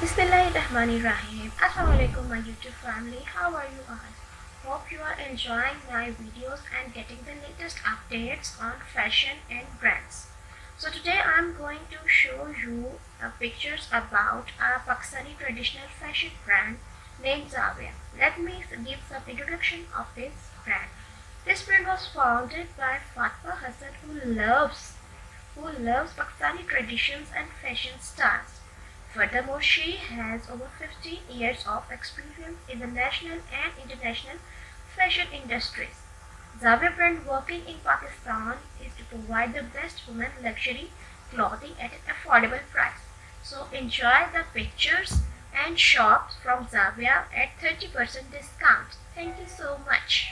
Bismillahirrahmanirrahim. Assalamualaikum my YouTube family. How are you all? Hope you are enjoying my videos and getting the latest updates on fashion and brands. So today I'm going to show you pictures about a Pakistani traditional fashion brand named Zaaviya. Let me give some introduction of this brand. This brand was founded by Fatma Hassan who loves Pakistani traditions and fashion styles. Furthermore, she has over 15 years of experience in the national and international fashion industries. Zaaviya brand working in Pakistan is to provide the best women luxury clothing at an affordable price. So enjoy the pictures and shop from Zaaviya at 30% discount. Thank you so much.